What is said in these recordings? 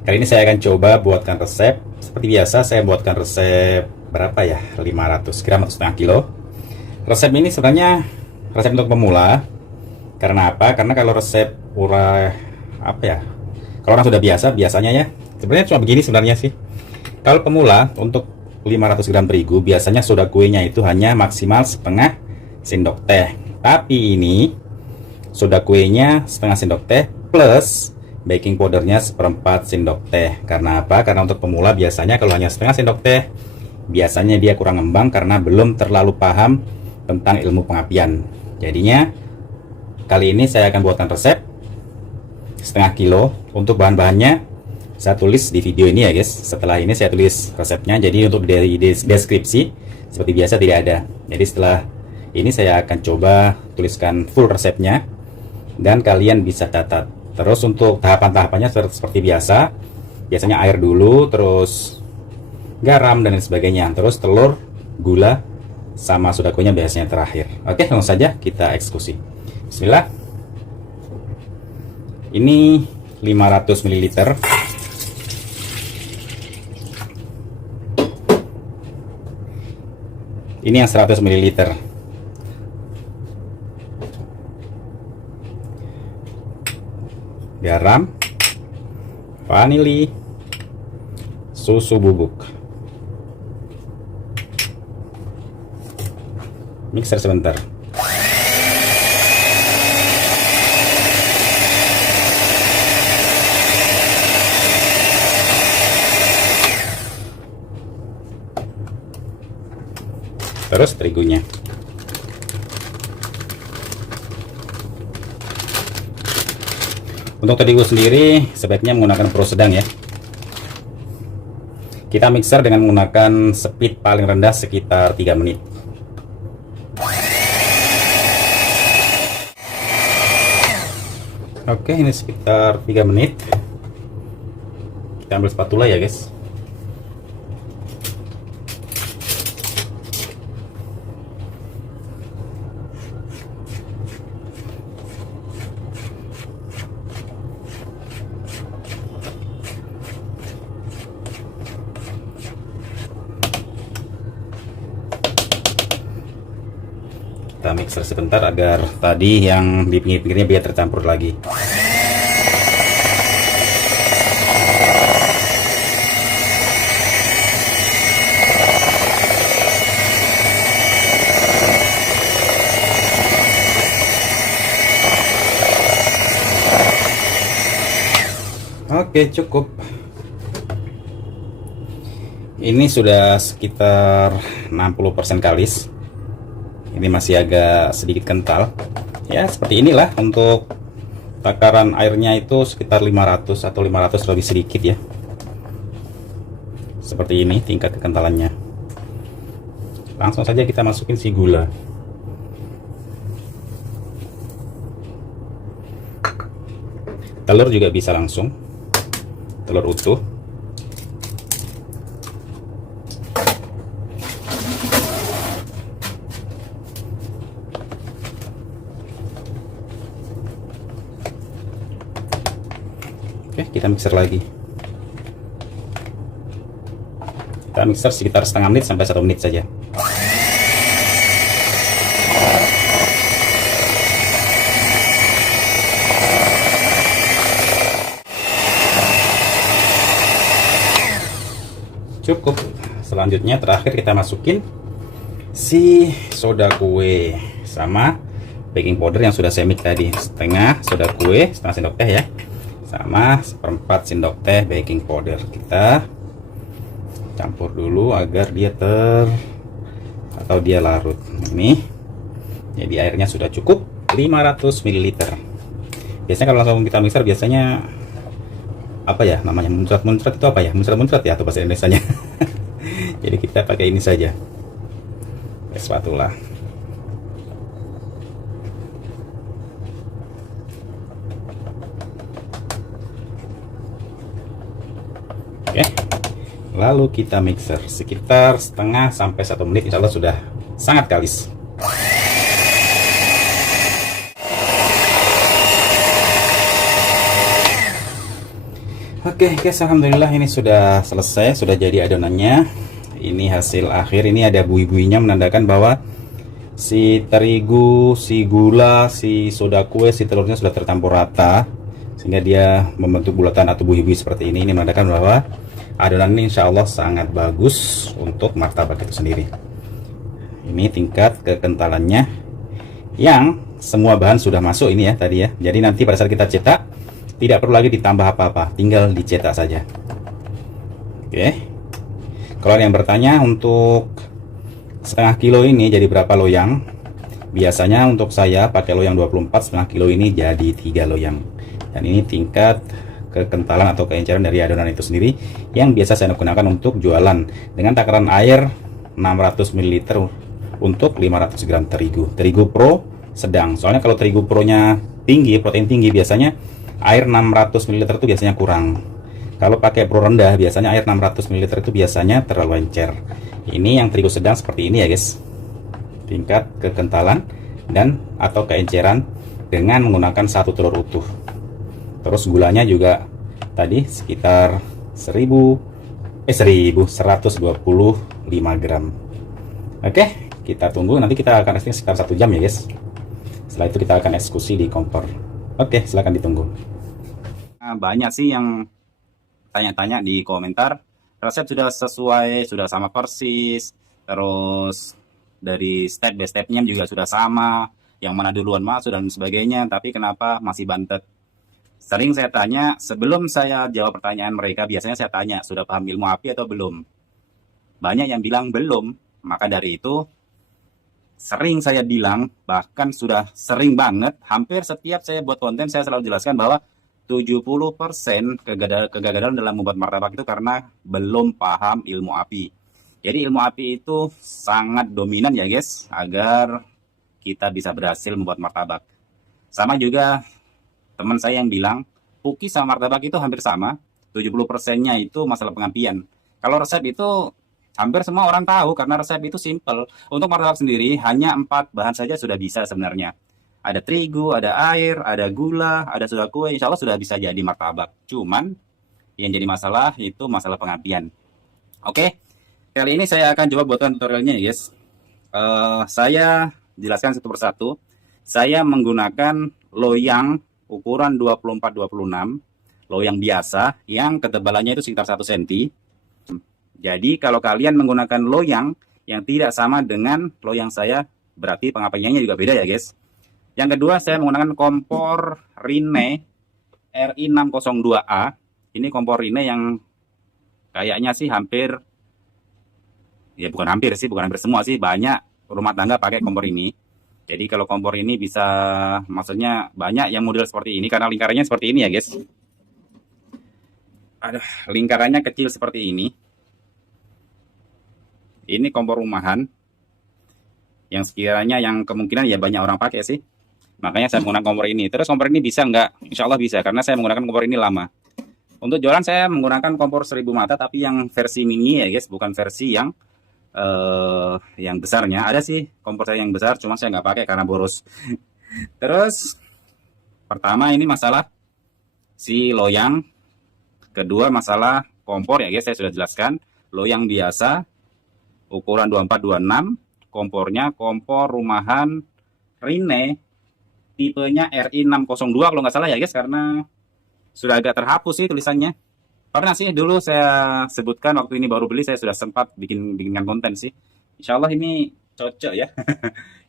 Kali ini saya akan coba buatkan resep. Seperti biasa saya buatkan resep berapa ya? 500 gram atau setengah kilo. Resep ini sebenarnya resep untuk pemula. Karena apa? Karena kalau resep apa ya? Kalau orang sudah biasa, biasanya ya sebenarnya cuma begini sebenarnya sih. Kalau pemula untuk 500 gram terigu biasanya soda kuenya itu hanya maksimal setengah sendok teh. Tapi ini soda kuenya setengah sendok teh plus baking powdernya seperempat sendok teh. Karena apa? Karena untuk pemula biasanya kalau hanya setengah sendok teh biasanya dia kurang ngembang karena belum terlalu paham tentang ilmu pengapian. Jadinya kali ini saya akan buatkan resep setengah kilo. Untuk bahan-bahannya saya tulis di video ini ya guys. Setelah ini saya tulis resepnya, jadi untuk dari deskripsi seperti biasa tidak ada. Jadi setelah ini saya akan coba tuliskan full resepnya dan kalian bisa catat. Terus untuk tahapan-tahapannya seperti biasa, biasanya air dulu, terus garam dan lain sebagainya, terus telur, gula, sama soda kuenya biasanya terakhir. Oke, langsung saja kita eksekusi. Bismillah. Ini 500 ml. Ini yang 100 ml. Garam, vanili, susu bubuk. Mixer sebentar. Terus terigunya. Untuk terigu sendiri sebaiknya menggunakan pro sedang ya. Kita mixer dengan menggunakan speed paling rendah sekitar 3 menit. Oke, ini sekitar 3 menit. Kita ambil spatula ya guys. Kita mixer sebentar agar tadi yang di pinggir-pinggirnya biar tercampur lagi. Oke, cukup. Ini sudah sekitar 60% kalis. Ini masih agak sedikit kental ya, seperti inilah. Untuk takaran airnya itu sekitar 500 atau 500 lebih sedikit ya, seperti ini tingkat kekentalannya. Langsung saja kita masukin si gula. Telur juga bisa langsung, telur utuh. Oke, kita mixer lagi. Kita mixer sekitar setengah menit sampai 1 menit saja. Cukup. Selanjutnya terakhir kita masukin si soda kue sama baking powder yang sudah saya mix tadi. Setengah soda kue, setengah sendok teh ya, sama seperempat sendok teh baking powder. Kita campur dulu agar dia larut. Ini jadi airnya sudah cukup 500 ml. Biasanya kalau langsung kita mixer biasanya apa ya namanya, muncrat-muncrat itu apa ya, muncrat-muncrat ya atau bahasa Indonesianya. Jadi kita pakai ini saja, spatula. Oke, lalu kita mixer sekitar setengah sampai 1 menit. Insya Allah sudah sangat kalis. Oke guys, alhamdulillah ini sudah selesai, sudah jadi adonannya. Ini hasil akhir, ini ada buih-buihnya menandakan bahwa si terigu, si gula, si soda kue, si telurnya sudah tercampur rata, sehingga dia membentuk bulatan atau buih-buih seperti ini. Ini menandakan bahwa adonan ini insya Allah sangat bagus untuk martabak itu sendiri. Ini tingkat kekentalannya yang semua bahan sudah masuk ini ya tadi ya. Jadi nanti pada saat kita cetak tidak perlu lagi ditambah apa-apa, tinggal dicetak saja. Oke. Kalau ada yang bertanya untuk setengah kilo ini jadi berapa loyang? Biasanya untuk saya pakai loyang 24, setengah kilo ini jadi 3 loyang. Dan ini tingkat kekentalan atau keenceran dari adonan itu sendiri yang biasa saya gunakan untuk jualan dengan takaran air 600 ml untuk 500 gram terigu. Terigu pro sedang. Soalnya kalau terigu pro-nya tinggi, protein tinggi, biasanya air 600 ml itu biasanya kurang. Kalau pakai pro rendah biasanya air 600 ml itu biasanya terlalu encer. Ini yang terigu sedang seperti ini ya guys. Tingkat kekentalan dan atau keenceran dengan menggunakan satu telur utuh. Terus gulanya juga tadi sekitar 125 gram. Oke, kita tunggu, nanti kita akan resting sekitar 1 jam ya guys. Setelah itu kita akan eksekusi di kompor. Oke, silahkan ditunggu. Nah, banyak sih yang tanya-tanya di komentar, resep sudah sesuai, sudah sama persis, terus dari step by stepnya juga sudah sama, yang mana duluan masuk dan sebagainya, tapi kenapa masih bantet? Sering saya tanya, sebelum saya jawab pertanyaan mereka, biasanya saya tanya, sudah paham ilmu api atau belum? Banyak yang bilang belum, maka dari itu sering saya bilang, bahkan sudah sering banget, hampir setiap saya buat konten saya selalu jelaskan bahwa 70% kegagalan dalam membuat martabak itu karena belum paham ilmu api. Jadi ilmu api itu sangat dominan ya guys, agar kita bisa berhasil membuat martabak. Sama juga teman saya yang bilang, cookies sama martabak itu hampir sama, 70%-nya itu masalah pengapian. Kalau resep itu hampir semua orang tahu karena resep itu simple. Untuk martabak sendiri hanya 4 bahan saja sudah bisa sebenarnya. Ada terigu, ada air, ada gula, ada soda kue, insya Allah sudah bisa jadi martabak. Cuman yang jadi masalah itu masalah pengapian. Oke, kali ini saya akan coba buatkan tutorialnya ya guys. Saya jelaskan satu persatu. Saya menggunakan loyang ukuran 24-26, loyang biasa yang ketebalannya itu sekitar 1 cm. Jadi kalau kalian menggunakan loyang yang tidak sama dengan loyang saya, berarti pengapiannya juga beda ya guys. Yang kedua, saya menggunakan kompor Rine RI602A. Ini kompor Rine yang kayaknya sih hampir, ya bukan hampir semua sih, banyak rumah tangga pakai kompor ini. Jadi kalau kompor ini bisa, maksudnya banyak yang model seperti ini karena lingkarannya seperti ini ya guys. Aduh, lingkarannya kecil seperti ini. Ini kompor rumahan yang sekiranya yang kemungkinan ya banyak orang pakai sih. Makanya saya menggunakan kompor ini. Terus kompor ini bisa nggak? Insya Allah bisa, karena saya menggunakan kompor ini lama. Untuk jualan saya menggunakan kompor 1000 mata, tapi yang versi mini ya guys, bukan versi yang besarnya. Ada sih kompor saya yang besar, cuma saya nggak pakai karena boros. Terus pertama ini masalah si loyang. Kedua masalah kompor ya guys, saya sudah jelaskan. Loyang biasa ukuran 24-26, kompornya kompor rumahan Rine, tipenya RI602 kalau nggak salah ya guys, karena sudah agak terhapus sih tulisannya. Pernah sih dulu saya sebutkan waktu ini baru beli, saya sudah sempat bikinkan konten sih. Insya Allah ini cocok ya.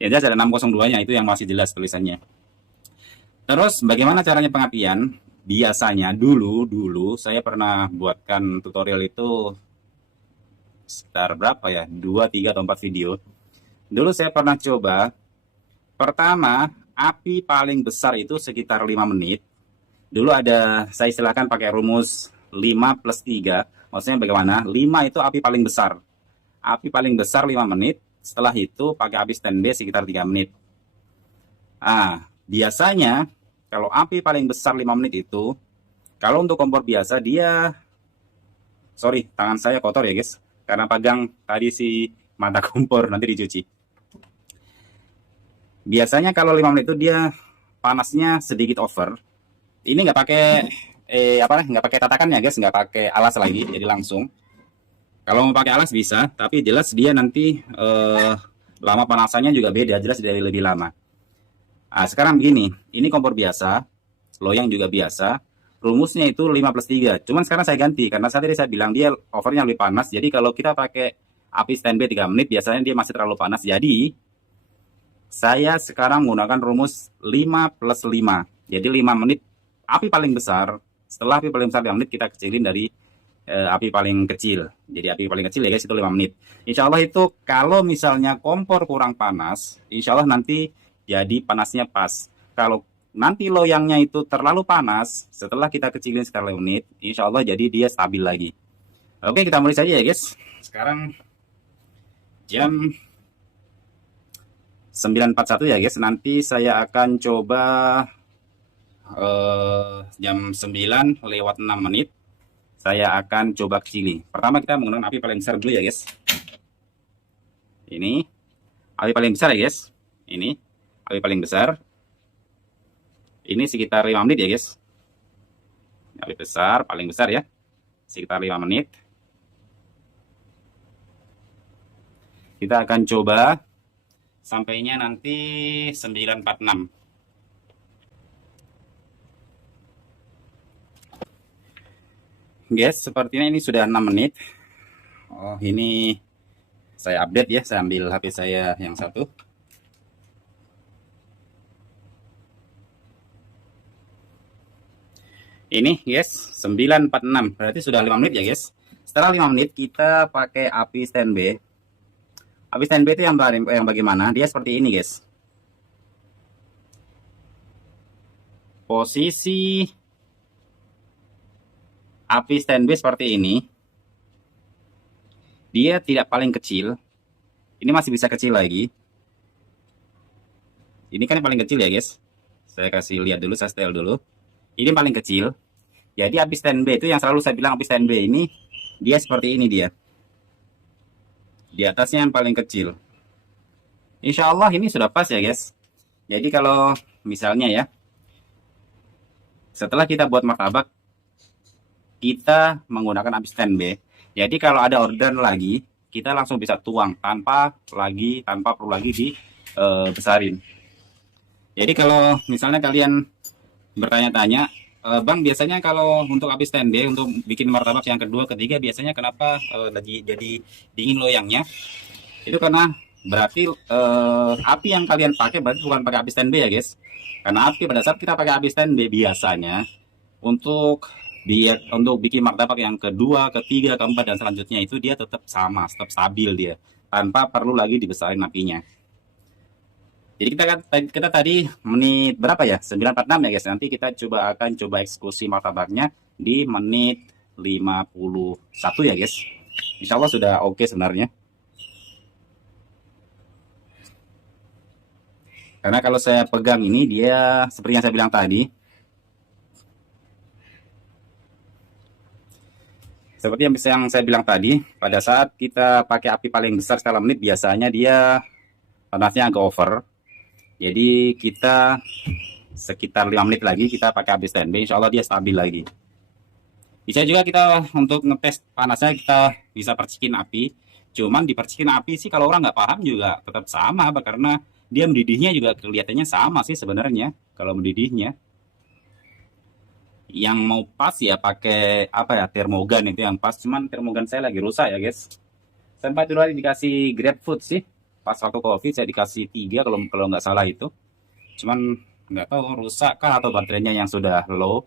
Ya jelas ada 602-nya, itu yang masih jelas tulisannya. Terus bagaimana caranya pengapian? Biasanya dulu saya pernah buatkan tutorial itu sekitar berapa ya, 2, 3 atau 4 video. Dulu saya pernah coba. Pertama, api paling besar itu sekitar 5 menit. Dulu ada, saya silakan pakai rumus 5 plus 3. Maksudnya bagaimana? 5 itu api paling besar. Api paling besar 5 menit. Setelah itu pakai api standby sekitar 3 menit. Biasanya kalau api paling besar 5 menit itu, kalau untuk kompor biasa dia, sorry, tangan saya kotor ya guys, karena pegang tadi si mata kompor, nanti dicuci. Biasanya kalau 5 menit itu dia panasnya sedikit over. Ini nggak pakai nggak pakai tatakan ya guys, nggak pakai alas lagi, jadi langsung. Kalau mau pakai alas bisa, tapi jelas dia nanti lama panasannya juga beda, jelas dari lebih lama. Nah, sekarang begini, ini kompor biasa, loyang juga biasa, rumusnya itu 5+3. Cuman sekarang saya ganti, karena tadi saya bilang dia overnya lebih panas, jadi kalau kita pakai api standby 3 menit, biasanya dia masih terlalu panas. Jadi, saya sekarang menggunakan rumus 5+5. Jadi 5 menit, api paling besar, setelah api paling besar 5 menit, kita kecilin dari api paling kecil. Jadi api paling kecil ya guys itu 5 menit. Insya Allah itu kalau misalnya kompor kurang panas, insya Allah nanti jadi panasnya pas. Kalau nanti loyangnya itu terlalu panas, setelah kita kecilin sekitar 5 menit, insya Allah jadi dia stabil lagi. Oke, kita mulai saja ya guys. Sekarang jam 9.41 ya guys. Nanti saya akan coba jam 9:06 saya akan coba kecili. Pertama kita menggunakan api paling besar dulu ya guys. Ini api paling besar ya guys. Ini api paling besar. Ini sekitar 5 menit ya guys. Api besar, paling besar ya. Sekitar 5 menit. Kita akan coba sampainya nanti 9.46. Guys, sepertinya ini sudah 6 menit. Oh, ini saya update ya, saya ambil HP saya yang satu. Ini guys, 9.46. Berarti sudah 5 menit ya guys. Setelah 5 menit kita pakai api standby. Api standby itu yang bagaimana? Dia seperti ini guys. Posisi api standby seperti ini. Dia tidak paling kecil. Ini masih bisa kecil lagi. Ini kan yang paling kecil ya guys. Saya kasih lihat dulu, saya setel dulu. Ini paling kecil. Jadi api standby itu yang selalu saya bilang api standby ini, dia seperti ini dia. Di atasnya yang paling kecil. Insya Allah ini sudah pas ya guys. Jadi kalau misalnya ya, setelah kita buat martabak, kita menggunakan api standby. Jadi kalau ada orderan lagi, kita langsung bisa tuang tanpa perlu lagi dibesarin. Jadi kalau misalnya kalian bertanya-tanya, Bang, biasanya kalau untuk api standby untuk bikin martabak yang kedua, ketiga, biasanya kenapa jadi dingin loyangnya? Itu karena berarti api yang kalian pakai berarti bukan pakai api standby ya guys. Karena api pada saat kita pakai api standby biasanya untuk bikin martabak yang kedua, ketiga, keempat, dan selanjutnya itu dia tetap sama, tetap stabil dia, tanpa perlu lagi dibesarin apinya. Jadi kita tadi menit berapa ya? 9.46 ya guys. Nanti kita akan coba eksekusi martabaknya di menit 51 ya guys. Insya Allah sudah oke sebenarnya. Karena kalau saya pegang ini dia seperti yang saya bilang tadi. Seperti yang saya bilang tadi, pada saat kita pakai api paling besar skala menit, biasanya dia panasnya agak over. Jadi kita sekitar 5 menit lagi kita pakai api standby, insya Allah dia stabil lagi. Bisa juga kita untuk ngetes panasnya kita bisa percikin api. Cuman di percikin api sih kalau orang nggak paham juga tetap sama, karena dia mendidihnya juga kelihatannya sama sih sebenarnya kalau mendidihnya. Yang mau pas ya pakai apa ya, termogan itu yang pas. Cuman termogan saya lagi rusak ya guys. Sempat dulu dikasih GrabFood sih. Pas waktu COVID saya dikasih 3 kalau nggak salah itu. Cuman nggak tahu rusak kah atau baterainya yang sudah low,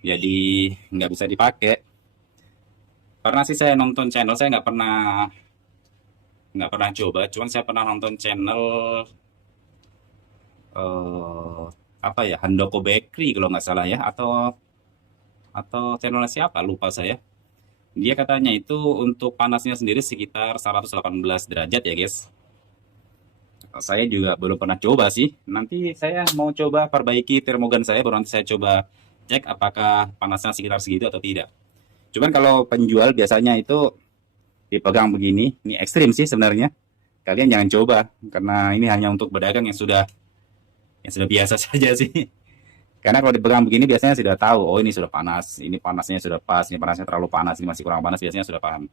jadi nggak bisa dipakai. Karena sih saya nonton channel, saya nggak pernah coba. Cuman saya pernah nonton channel apa ya, Handoko Bakery kalau nggak salah ya, atau channelnya siapa lupa saya. Dia katanya itu untuk panasnya sendiri sekitar 118 derajat ya guys. Saya juga belum pernah coba sih. Nanti saya mau coba perbaiki termogan saya, baru nanti saya coba cek apakah panasnya sekitar segitu atau tidak. Cuman kalau penjual biasanya itu dipegang begini, ini ekstrim sih sebenarnya. Kalian jangan coba, karena ini hanya untuk pedagang yang sudah biasa saja sih. Karena kalau dipegang begini biasanya sudah tahu, oh ini sudah panas, ini panasnya sudah pas, ini panasnya terlalu panas, ini masih kurang panas, biasanya sudah paham.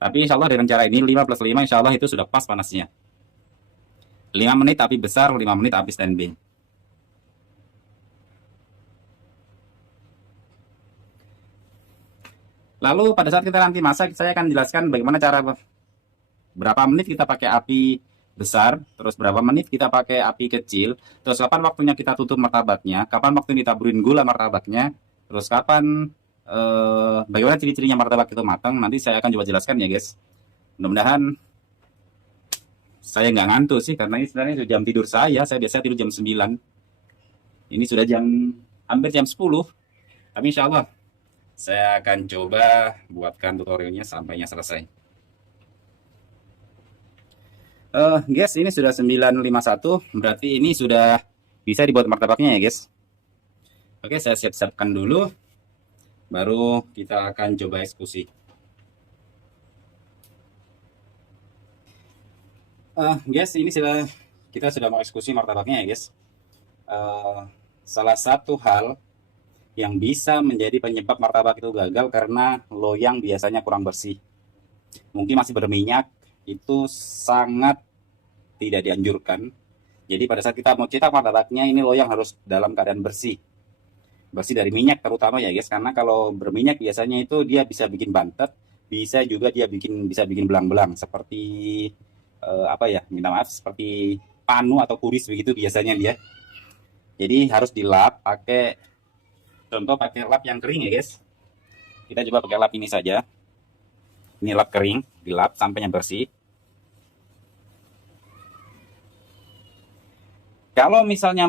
Tapi insya Allah dengan cara ini 5 plus 5 insya Allah itu sudah pas panasnya. 5 menit api besar, 5 menit api standby. Lalu pada saat kita nanti masak, saya akan jelaskan bagaimana cara berapa menit kita pakai api besar, terus berapa menit kita pakai api kecil, terus kapan waktunya kita tutup martabaknya, kapan waktu ditaburin gula martabaknya, terus kapan bagaimana ciri-cirinya martabak itu matang. Nanti saya akan coba jelaskan ya guys. Mudah-mudahan saya nggak ngantuk sih, karena ini sebenarnya sudah jam tidur saya biasa tidur jam 9, ini sudah hampir jam 10. Tapi insya Allah saya akan coba buatkan tutorialnya sampainya selesai. Guys, ini sudah 9.51, berarti ini sudah bisa dibuat martabaknya ya guys. Oke, saya siap-siapkan dulu, baru kita akan coba eksekusi. Guys, ini kita sudah mau eksekusi martabaknya ya guys. Salah satu hal yang bisa menjadi penyebab martabak itu gagal karena loyang biasanya kurang bersih, mungkin masih berminyak, itu sangat tidak dianjurkan. Jadi pada saat kita mau cetak martabaknya, ini loyang harus dalam keadaan bersih dari minyak terutama ya guys, karena kalau berminyak biasanya itu dia bisa bikin bantet, bisa juga dia bisa bikin belang-belang seperti apa ya, minta maaf, seperti panu atau kuris begitu biasanya dia. Jadi harus dilap pakai, contoh pakai lap yang kering ya guys. Kita coba pakai lap ini saja. Ini lap kering, dilap sampai yang bersih. Kalau misalnya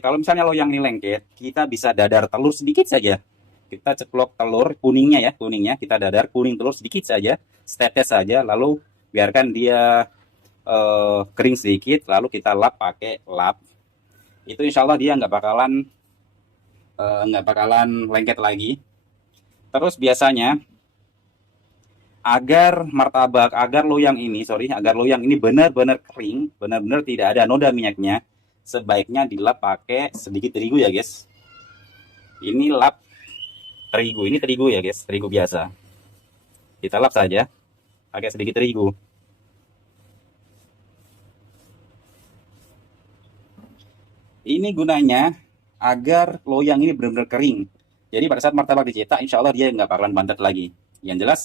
kalau misalnya loyang ini lengket, kita bisa dadar telur sedikit saja. Kita ceplok telur kuningnya ya, kita dadar kuning telur sedikit saja, setetes saja, lalu biarkan dia kering sedikit, lalu kita lap pakai lap. Itu insya Allah dia nggak bakalan lengket lagi. Terus biasanya agar loyang ini benar-benar kering, benar-benar tidak ada noda minyaknya, sebaiknya dilap pakai sedikit terigu ya guys. Ini lap terigu, ini terigu ya guys, terigu biasa. Kita lap saja pakai sedikit terigu. Ini gunanya agar loyang ini benar-benar kering. Jadi pada saat martabak dicetak, insya Allah dia nggak bakalan bantet lagi. Yang jelas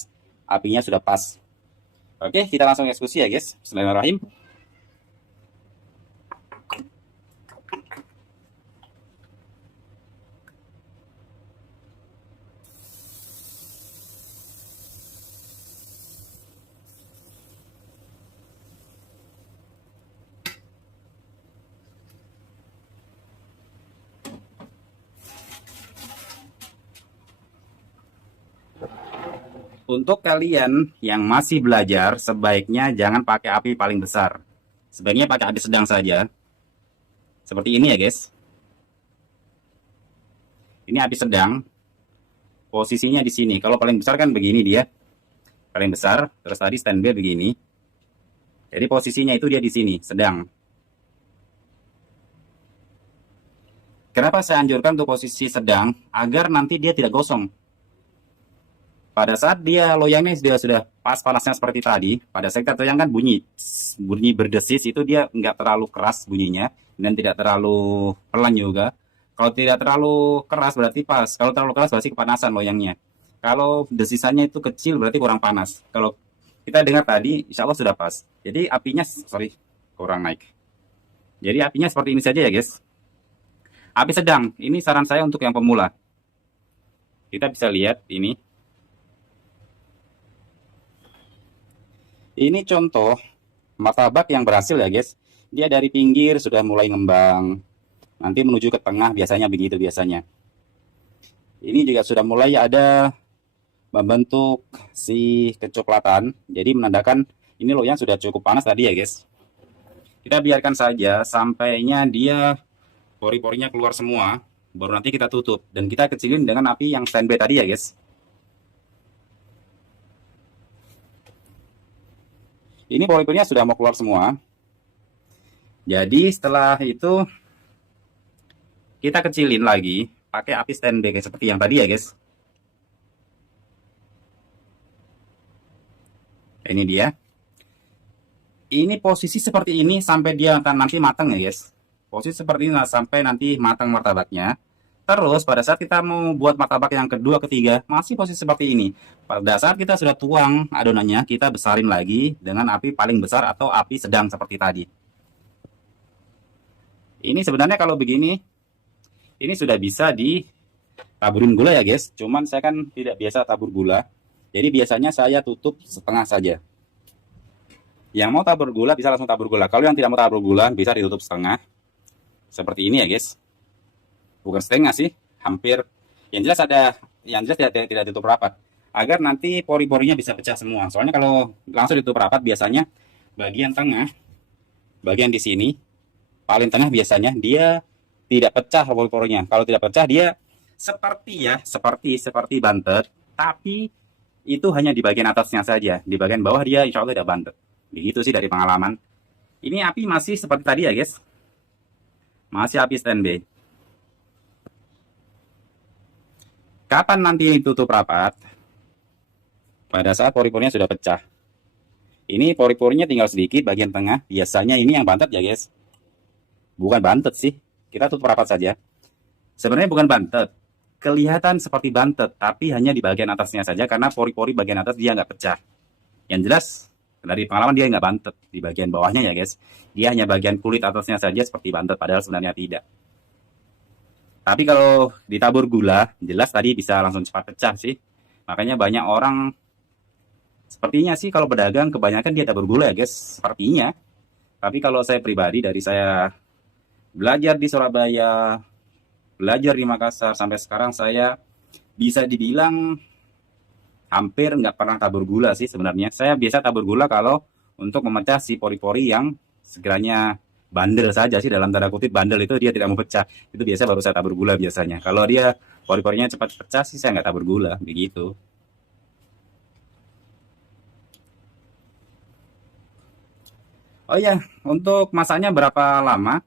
apinya sudah pas. Oke, kita langsung eksekusi ya guys. Bismillahirrahmanirrahim. Untuk kalian yang masih belajar, sebaiknya jangan pakai api paling besar. Sebaiknya pakai api sedang saja. Seperti ini ya guys. Ini api sedang. Posisinya di sini. Kalau paling besar kan begini dia. Paling besar, terus tadi standby begini. Jadi posisinya itu dia di sini, sedang. Kenapa saya anjurkan untuk posisi sedang? Agar nanti dia tidak gosong. Pada saat dia loyangnya sudah pas panasnya seperti tadi, pada saat kita loyangkan bunyi berdesis, itu dia nggak terlalu keras bunyinya dan tidak terlalu pelan juga. Kalau tidak terlalu keras berarti pas, kalau terlalu keras berarti kepanasan loyangnya. Kalau desisannya itu kecil berarti kurang panas. Kalau kita dengar tadi, insya Allah sudah pas. Jadi apinya, kurang naik. Jadi apinya seperti ini saja ya guys. Api sedang, ini saran saya untuk yang pemula. Kita bisa lihat ini. Ini contoh martabak yang berhasil ya guys. Dia dari pinggir sudah mulai ngembang, nanti menuju ke tengah, biasanya begitu biasanya. Ini juga sudah mulai ada membentuk si kecoklatan, jadi menandakan ini loyang sudah cukup panas tadi ya guys. Kita biarkan saja sampainya dia pori-porinya keluar semua, baru nanti kita tutup dan kita kecilin dengan api yang standby tadi ya guys. Ini pori-porinya sudah mau keluar semua. Jadi setelah itu Kita kecilin lagi pakai api standby kayak seperti yang tadi ya guys. Ini dia. Ini posisi seperti ini sampai dia akan nanti matang ya guys. Posisi seperti ini sampai nanti matang martabaknya. Terus pada saat kita mau buat martabak yang kedua, ketiga, masih posisi seperti ini. Pada saat kita sudah tuang adonannya, kita besarin lagi dengan api paling besar atau api sedang seperti tadi. Ini sebenarnya kalau begini, ini sudah bisa ditaburin gula ya guys. Cuman saya kan tidak biasa tabur gula. Jadi biasanya saya tutup setengah saja. Yang mau tabur gula bisa langsung tabur gula. Kalau yang tidak mau tabur gula bisa ditutup setengah. Seperti ini ya guys. Bukan setengah sih, hampir. Yang jelas tidak ditutup rapat. Agar nanti pori-porinya bisa pecah semua. Soalnya kalau langsung ditutup rapat biasanya bagian tengah, bagian di sini, paling tengah biasanya dia tidak pecah pori-porinya. Kalau tidak pecah dia seperti bantet, tapi itu hanya di bagian atasnya saja. Di bagian bawah dia insya Allah tidak bantet. Begitu sih dari pengalaman. Ini api masih seperti tadi ya guys. Masih api standby. Kapan nanti tutup rapat? Pada saat pori-porinya sudah pecah. Ini pori-porinya tinggal sedikit bagian tengah. Biasanya ini yang bantet ya guys. Bukan bantet sih. Kita tutup rapat saja. Sebenarnya bukan bantet. Kelihatan seperti bantet. Tapi hanya di bagian atasnya saja. Karena pori-pori bagian atas dia nggak pecah. Yang jelas dari pengalaman dia nggak bantet. Di bagian bawahnya ya guys. Dia hanya bagian kulit atasnya saja seperti bantet. Padahal sebenarnya tidak. Tapi kalau ditabur gula, jelas tadi bisa langsung cepat pecah sih. Makanya banyak orang, sepertinya sih kalau pedagang kebanyakan dia tabur gula ya guys, sepertinya. Tapi kalau saya pribadi, dari saya belajar di Surabaya, belajar di Makassar, sampai sekarang saya bisa dibilang hampir nggak pernah tabur gula sih sebenarnya. Saya biasa tabur gula kalau untuk memecah si pori-pori yang sekiranya bandel saja sih, dalam tanda kutip bandel itu dia tidak mau pecah, itu biasa baru saya tabur gula biasanya. Kalau dia pori-porinya cepat pecah sih saya nggak tabur gula begitu. Oh ya, untuk masaknya berapa lama?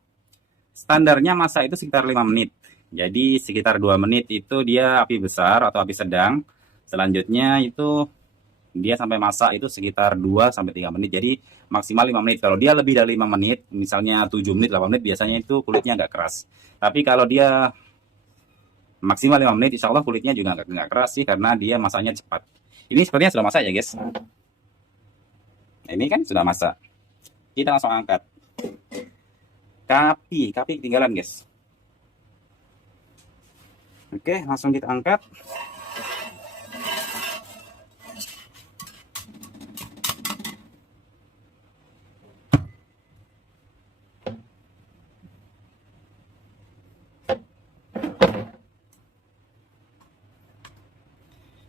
Standarnya masak itu sekitar 5 menit. Jadi sekitar 2 menit itu dia api besar atau api sedang. Selanjutnya itu dia sampai masak itu sekitar 2 sampai 3 menit. Jadi maksimal 5 menit. Kalau dia lebih dari 5 menit, misalnya 7 menit, 8 menit, biasanya itu kulitnya agak keras. Tapi kalau dia maksimal 5 menit, insya Allah kulitnya juga nggak keras sih, karena dia masaknya cepat. Ini sepertinya sudah masak ya guys. Ini kan sudah masak. Kita langsung angkat. Kapi ketinggalan guys. Oke, langsung kita angkat.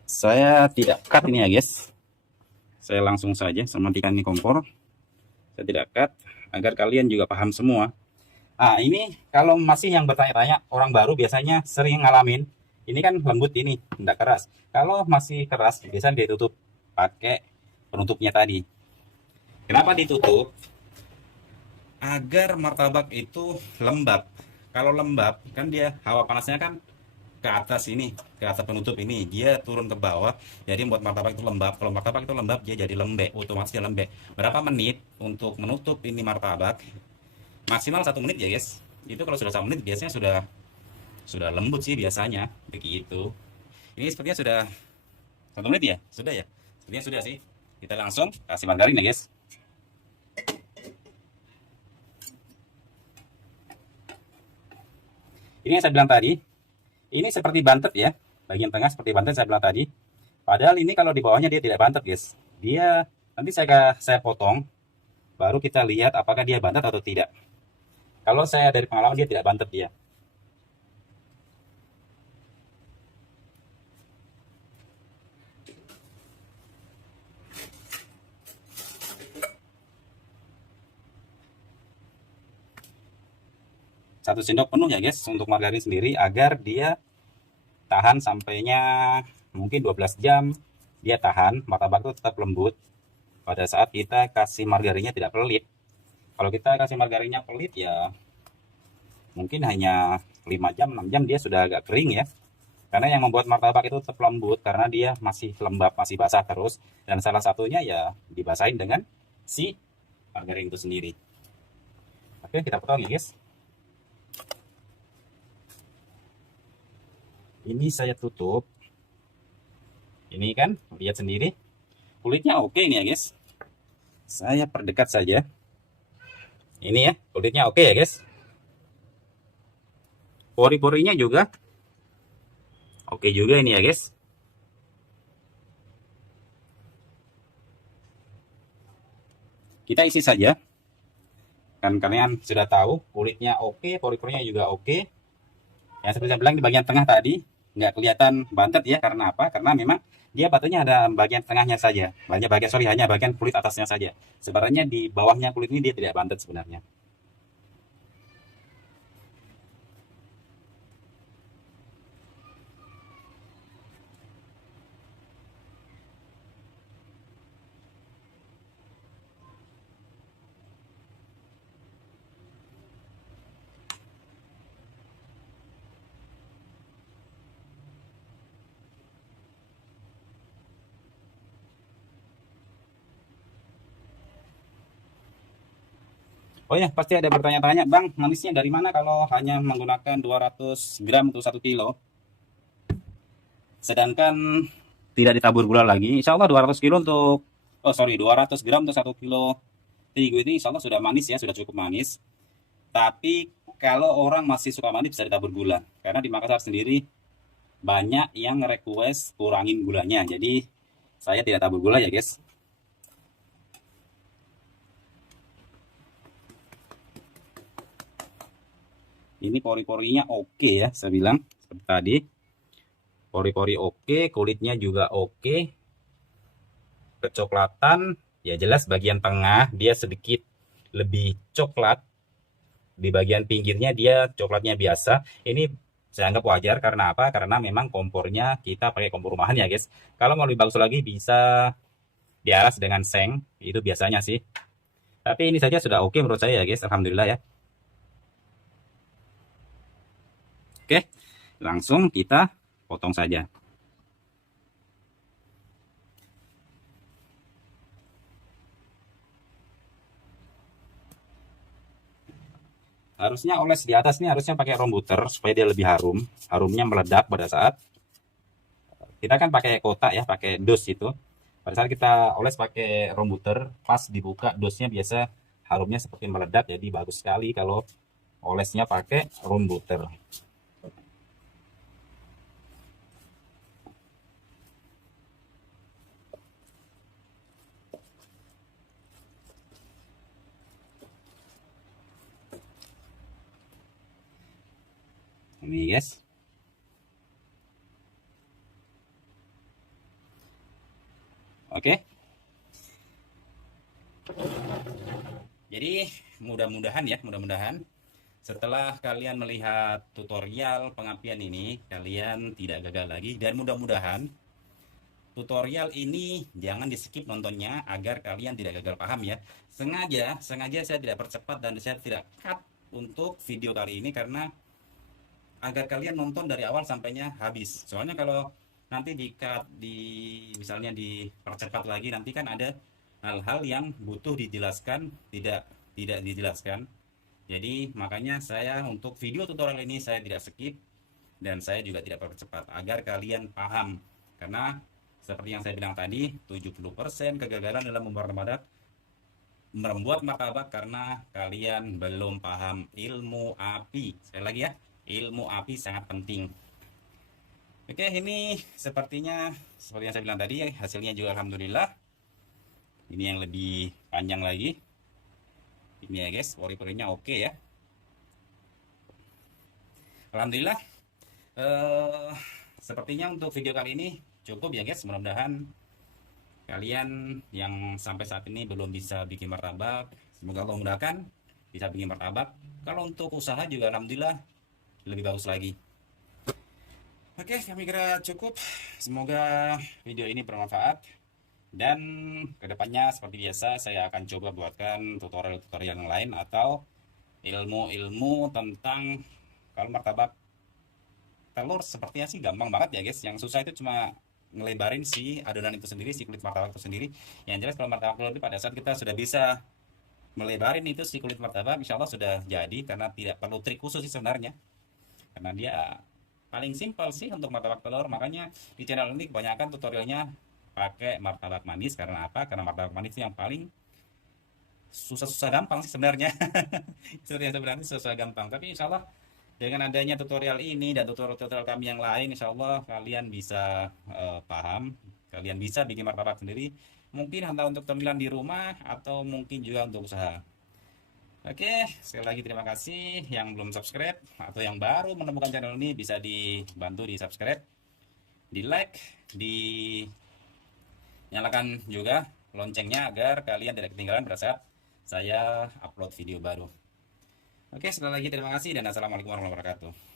Saya tidak cut ini ya guys. Saya langsung saja matikan ini kompor. Saya tidak cut agar kalian juga paham semua. Ah, ini kalau masih yang bertanya-tanya, orang baru biasanya sering ngalamin. Ini kan lembut ini, tidak keras. Kalau masih keras, biasanya ditutup pakai penutupnya tadi. Kenapa ditutup? Agar martabak itu lembab. Kalau lembab, kan dia hawa panasnya kan ke atas ini, ke atas penutup ini, dia turun ke bawah, jadi membuat martabak itu lembab. Kalau martabak itu lembab, dia jadi lembek, otomatis dia lembek. Berapa menit untuk menutup ini martabak? Maksimal 1 menit ya guys. Itu kalau sudah 1 menit biasanya sudah lembut sih biasanya begitu. Ini sepertinya sudah 1 menit ya, sudah ya, sepertinya sudah sih. Kita langsung kasih margarin ya guys. Ini yang saya bilang tadi, ini seperti bantet ya, bagian tengah seperti bantet saya bilang tadi. Padahal ini kalau di bawahnya dia tidak bantet guys. Dia nanti saya potong, baru kita lihat apakah dia bantet atau tidak. Kalau saya dari pengalaman dia tidak bantet dia. Satu sendok penuh ya guys untuk margarin sendiri, agar dia tahan sampainya mungkin 12 jam. Dia tahan, martabak itu tetap lembut pada saat kita kasih margarinnya tidak pelit. Kalau kita kasih margarinnya pelit ya mungkin hanya 5 jam 6 jam dia sudah agak kering ya. Karena yang membuat martabak itu tetap lembut karena dia masih lembab, masih basah terus. Dan salah satunya ya dibasahin dengan si margarin itu sendiri. Oke, kita potong ya guys. Ini saya tutup. Ini kan lihat sendiri kulitnya oke nih ya guys. Saya perdekat saja. Ini ya kulitnya oke ya guys. Pori-porinya juga oke juga ini ya guys. Kita isi saja. Kan kalian sudah tahu kulitnya oke, pori-porinya juga oke. Yang seperti saya bilang di bagian tengah tadi nggak kelihatan bantet ya, karena apa? Karena memang dia batunya ada bagian tengahnya saja, hanya bagian kulit atasnya saja. Sebenarnya di bawahnya kulit ini dia tidak bantet sebenarnya. Oh ya, pasti ada bertanya-tanya, Bang, manisnya dari mana kalau hanya menggunakan 200 gram untuk 1 kilo? Sedangkan tidak ditabur gula lagi, insya Allah 200 kilo untuk, 200 gram untuk 1 kilo terigu ini insya Allah sudah manis ya, sudah cukup manis. Tapi kalau orang masih suka manis bisa ditabur gula. Karena di Makassar sendiri banyak yang request kurangin gulanya. Jadi saya tidak tabur gula ya guys. Ini pori-porinya oke ya, saya bilang seperti tadi. Pori-pori oke, kulitnya juga oke. Kecoklatan, ya jelas bagian tengah dia sedikit lebih coklat. Di bagian pinggirnya dia coklatnya biasa. Ini saya anggap wajar karena apa? Karena memang kompornya kita pakai kompor rumahan ya guys. Kalau mau lebih bagus lagi bisa diaras dengan seng, itu biasanya sih. Tapi ini saja sudah oke menurut saya ya guys, alhamdulillah ya. Oke, langsung kita potong saja. Harusnya oles di atas ini harusnya pakai rombuter supaya dia lebih harum. Harumnya meledak pada saat kita kan pakai kotak ya, pakai dos itu. Pada saat kita oles pakai rombuter, pas dibuka dosnya biasa harumnya seperti meledak. Jadi bagus sekali kalau olesnya pakai rombuter. Ini guys. Oke. Jadi mudah-mudahan setelah kalian melihat tutorial pengapian ini, kalian tidak gagal lagi. Dan mudah-mudahan tutorial ini jangan di-skip nontonnya agar kalian tidak gagal paham ya. Sengaja saya tidak percepat dan saya tidak cut untuk video kali ini karena agar kalian nonton dari awal sampainya habis. Soalnya kalau nanti di-cut, misalnya dipercepat lagi, nanti kan ada hal-hal yang butuh dijelaskan tidak dijelaskan. Jadi makanya saya untuk video tutorial ini saya tidak skip dan saya juga tidak percepat agar kalian paham. Karena seperti yang saya bilang tadi, 70% kegagalan dalam membuat martabak karena kalian belum paham ilmu api. Sekali lagi ya, ilmu api sangat penting. Oke, ini sepertinya seperti yang saya bilang tadi, hasilnya juga alhamdulillah. Ini yang lebih panjang lagi. Ini ya guys, pori-porinya oke ya. Alhamdulillah. Sepertinya untuk video kali ini cukup ya guys. Mudah-mudahan kalian yang sampai saat ini belum bisa bikin martabak, semoga Allah mudahkan bisa bikin martabak. Kalau untuk usaha juga alhamdulillah lebih bagus lagi. Oke, kami kira cukup. Semoga video ini bermanfaat. Dan kedepannya seperti biasa saya akan coba buatkan tutorial-tutorial yang lain atau ilmu-ilmu tentang Kalau martabak telur sepertinya sih gampang banget ya guys. Yang susah itu cuma ngelebarin si adonan itu sendiri, si kulit martabak itu sendiri. Yang jelas kalau martabak telur itu pada saat kita sudah bisa melebarin itu si kulit martabak, insya Allah sudah jadi, karena tidak perlu trik khusus sih sebenarnya. Karena dia paling simpel sih untuk martabak telur. Makanya di channel ini kebanyakan tutorialnya pakai martabak manis. Karena apa? Karena martabak manis itu yang paling susah-susah gampang sih sebenarnya. Sebenarnya susah gampang. Tapi insya Allah dengan adanya tutorial ini dan tutorial-tutorial kami yang lain, insya Allah kalian bisa paham, kalian bisa bikin martabak sendiri. Mungkin hanya untuk cemilan di rumah atau mungkin juga untuk usaha. Oke, sekali lagi terima kasih yang belum subscribe atau yang baru menemukan channel ini, bisa dibantu di subscribe, di like, dinyalakan juga loncengnya agar kalian tidak ketinggalan pada saat saya upload video baru. Oke, sekali lagi terima kasih dan assalamualaikum warahmatullahi wabarakatuh.